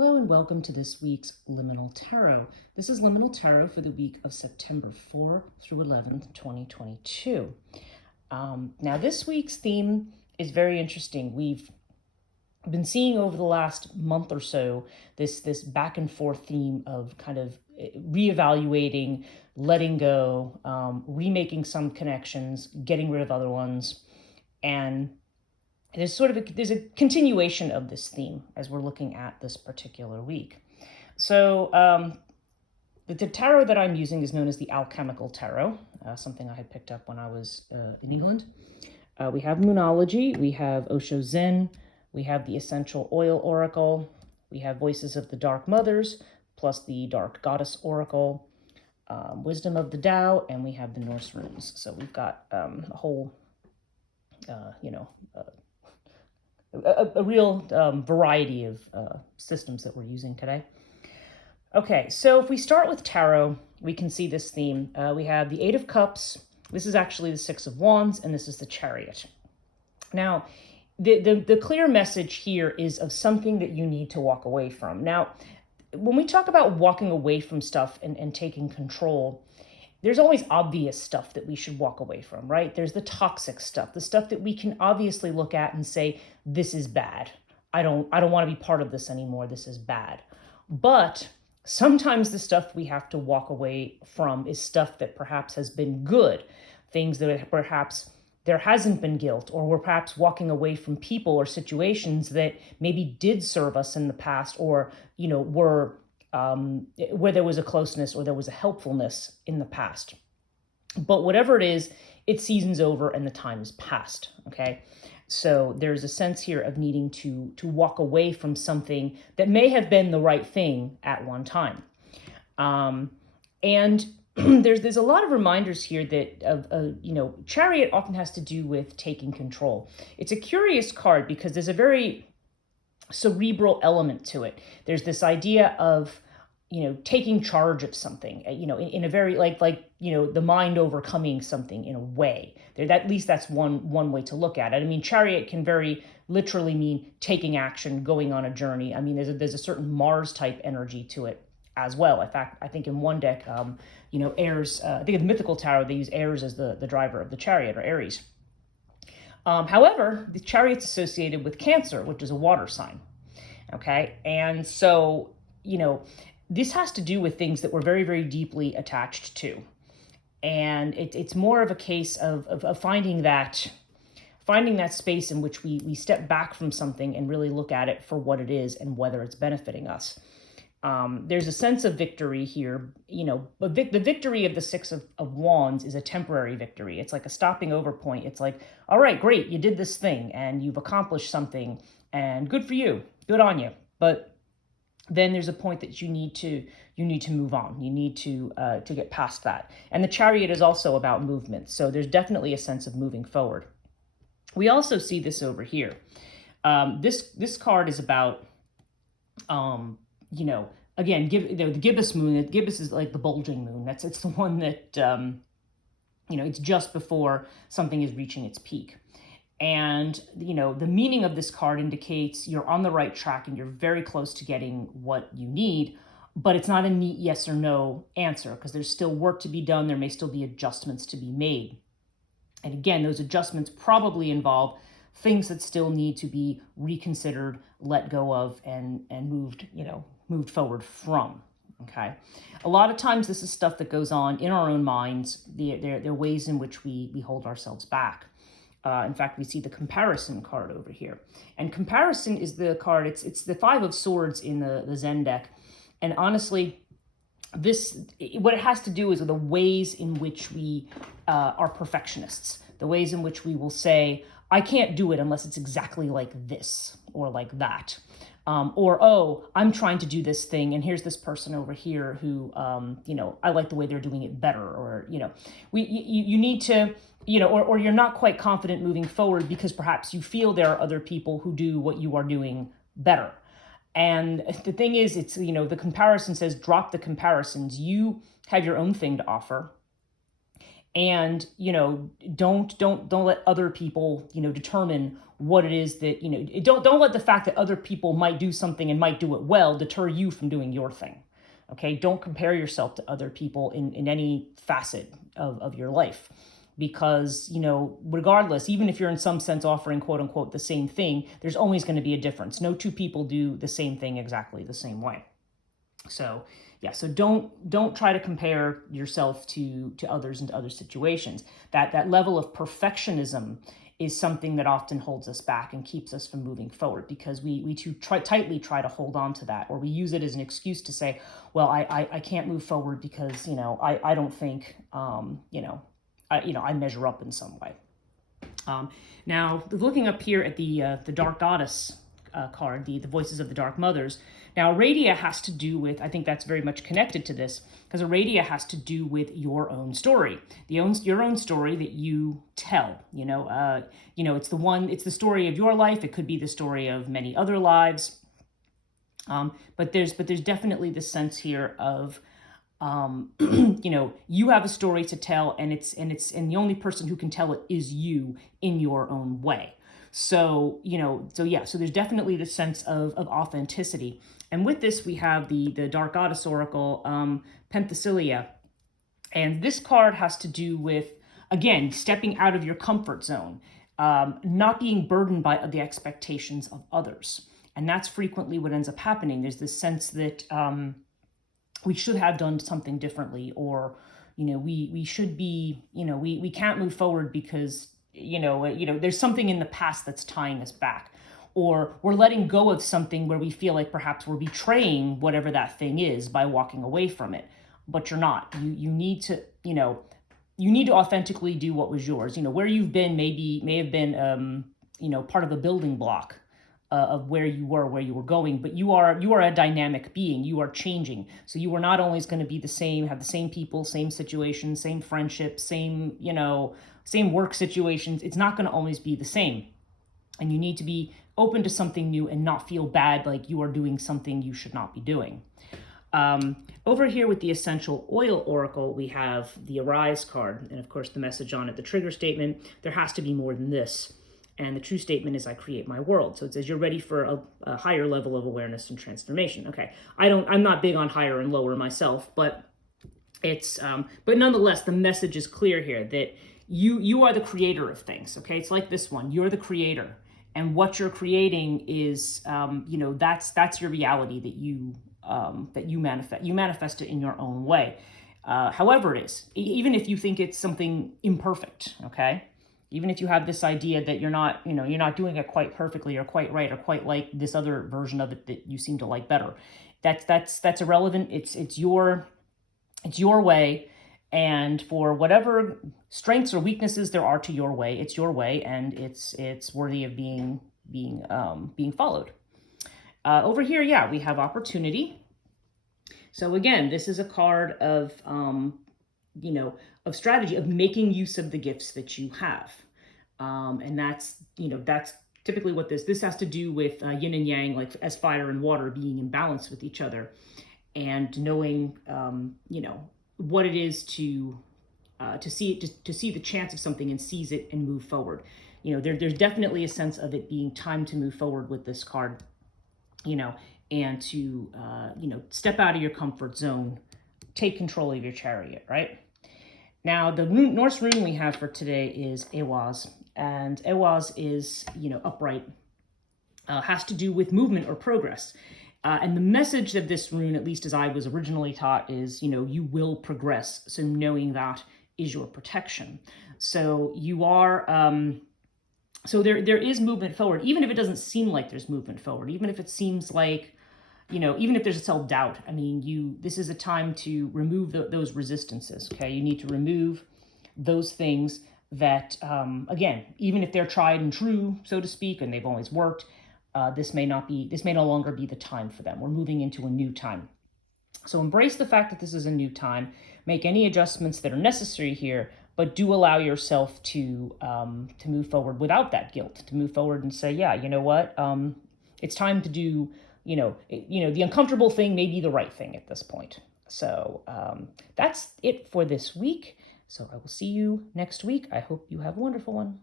Hello and welcome to this week's Liminal Tarot. This is Liminal Tarot for the week of September 4 through 11th, 2022. Now this week's theme is very interesting. We've been seeing over the last month or so this back and forth theme of kind of reevaluating, letting go, remaking some connections, getting rid of other ones, and there's a continuation of this theme as we're looking at this particular week. So the tarot that I'm using is known as the alchemical tarot, something I had picked up when I was in England. We have Moonology, we have Osho Zen, we have the Essential Oil Oracle, we have Voices of the Dark Mothers, plus the Dark Goddess Oracle, Wisdom of the Tao, and we have the Norse Runes. So we've got a whole, a real variety of systems that we're using today. Okay, so if we start with tarot, we can see this theme. We have the Eight of Cups. This is actually the Six of Wands, and this is the Chariot. Now, the clear message here is of something that you need to walk away from. Now, when we talk about walking away from stuff and taking control, there's always obvious stuff that we should walk away from, right? There's the toxic stuff, the stuff that we can obviously look at and say, this is bad. I don't want to be part of this anymore. This is bad. But sometimes the stuff we have to walk away from is stuff that perhaps has been good, things that perhaps there hasn't been guilt, or we're perhaps walking away from people or situations that maybe did serve us in the past, or, were where there was a closeness or there was a helpfulness in the past. But whatever it is, its season's over and the time is past, okay? So there's a sense here of needing to walk away from something that may have been the right thing at one time. And there's a lot of reminders here that, Chariot often has to do with taking control. It's a curious card because there's a very cerebral element to it. There's this idea of, taking charge of something, in a very like, the mind overcoming something in a way. At least that's one way to look at it. I mean, Chariot can very literally mean taking action, going on a journey. I mean, there's a certain Mars type energy to it as well. In fact, I think in one deck, Aries, I think in the Mythical Tarot, they use Aries as the driver of the Chariot, or Aries. However, the Chariot's associated with Cancer, which is a water sign. Okay. And so, this has to do with things that we're very, very deeply attached to. And it's more of a case of finding that space in which we step back from something and really look at it for what it is and whether it's benefiting us. There's a sense of victory here, but the victory of the Six of Wands is a temporary victory. It's like a stopping over point. It's like, all right, great, you did this thing and you've accomplished something and good for you, good on you. But then there's a point that you need to move on. You need to get past that. And the Chariot is also about movement. So there's definitely a sense of moving forward. We also see this over here. This card is about, again, the gibbous moon. The gibbous is like the bulging moon. It's the one that, it's just before something is reaching its peak. And, the meaning of this card indicates you're on the right track and you're very close to getting what you need, but it's not a neat yes or no answer because there's still work to be done. There may still be adjustments to be made. And again, those adjustments probably involve things that still need to be reconsidered, let go of, and moved forward from. Okay. A lot of times this is stuff that goes on in our own minds. There are ways in which we hold ourselves back. In fact, we see the comparison card over here. And comparison is the card, it's the Five of Swords in the Zen deck. And honestly, what it has to do is with the ways in which we are perfectionists, the ways in which we will say, I can't do it unless it's exactly like this or like that. Or I'm trying to do this thing, and here's this person over here who, I like the way they're doing it better. Or, you need to, or you're not quite confident moving forward because perhaps you feel there are other people who do what you are doing better. And the thing is, it's, the comparison says, drop the comparisons. You have your own thing to offer. And, don't let other people, determine what it is that, don't let the fact that other people might do something and might do it well deter you from doing your thing. Okay, don't compare yourself to other people in any facet of your life, because, regardless, even if you're in some sense offering quote unquote the same thing, there's always going to be a difference. No two people do the same thing exactly the same way. So yeah, so don't try to compare yourself to others and to other situations. That level of perfectionism is something that often holds us back and keeps us from moving forward, because we too tightly try to hold on to that, or we use it as an excuse to say, well, I can't move forward because, I don't think, I measure up in some way. Now, looking up here at the Dark Goddess card, the Voices of the Dark Mothers. Now, Aradia has to do with, I think that's very much connected to this, because Aradia has to do with your own story, your own story that you tell. It's the story of your life. It could be the story of many other lives. But there's definitely the sense here of, you have a story to tell, and the only person who can tell it is you in your own way. So, so there's definitely the sense of authenticity. And with this, we have the Dark Goddess Oracle, Penthesilea. And this card has to do with, again, stepping out of your comfort zone, not being burdened by the expectations of others. And that's frequently what ends up happening. There's this sense that we should have done something differently, or, we should be, we can't move forward because, there's something in the past that's tying us back, or we're letting go of something where we feel like perhaps we're betraying whatever that thing is by walking away from it, but you're not. You need to, you need to authentically do what was yours. Where you've been may have been, part of a building block of where you were going, but you are a dynamic being. You are changing. So you are not always going to be the same, have the same people, same situations, same friendships, same work situations. It's not going to always be the same. And you need to be open to something new and not feel bad like you are doing something you should not be doing. Over here with the Essential Oil Oracle, we have the Arise card, and of course the message on it, the trigger statement: there has to be more than this. And the true statement is, I create my world. So it says you're ready for a higher level of awareness and transformation. Okay, I'm not big on higher and lower myself, but but nonetheless, the message is clear here that you are the creator of things. Okay, it's like this one: you're the creator, and what you're creating is, that's your reality that you manifest. You manifest it in your own way, however it is. Even if you think it's something imperfect, okay. Even if you have this idea that you're not doing it quite perfectly or quite right or quite like this other version of it that you seem to like better, that's irrelevant. It's your way, and for whatever strengths or weaknesses there are to your way, it's your way, and it's worthy of being followed. Over here, yeah, we have Opportunity. So again, this is a card of of strategy, of making use of the gifts that you have. And that's typically what this has to do with, yin and yang, like as fire and water being in balance with each other, and knowing, what it is to see the chance of something and seize it and move forward. There's definitely a sense of it being time to move forward with this card, and to, step out of your comfort zone, take control of your chariot, right? Now, the Norse rune we have for today is Ewaz, and Ewaz is, upright, has to do with movement or progress. And the message of this rune, at least as I was originally taught, is, you will progress. So knowing that is your protection. So you are, so there is movement forward, even if it doesn't seem like there's movement forward, even if it seems like, even if there's a self-doubt. I mean, this is a time to remove those resistances, okay? You need to remove those things that, again, even if they're tried and true, so to speak, and they've always worked, this may no longer be the time for them. We're moving into a new time. So embrace the fact that this is a new time. Make any adjustments that are necessary here, but do allow yourself to move forward without that guilt, to move forward and say, yeah, you know what? It's time to do, the uncomfortable thing may be the right thing at this point. So that's it for this week. So I will see you next week. I hope you have a wonderful one.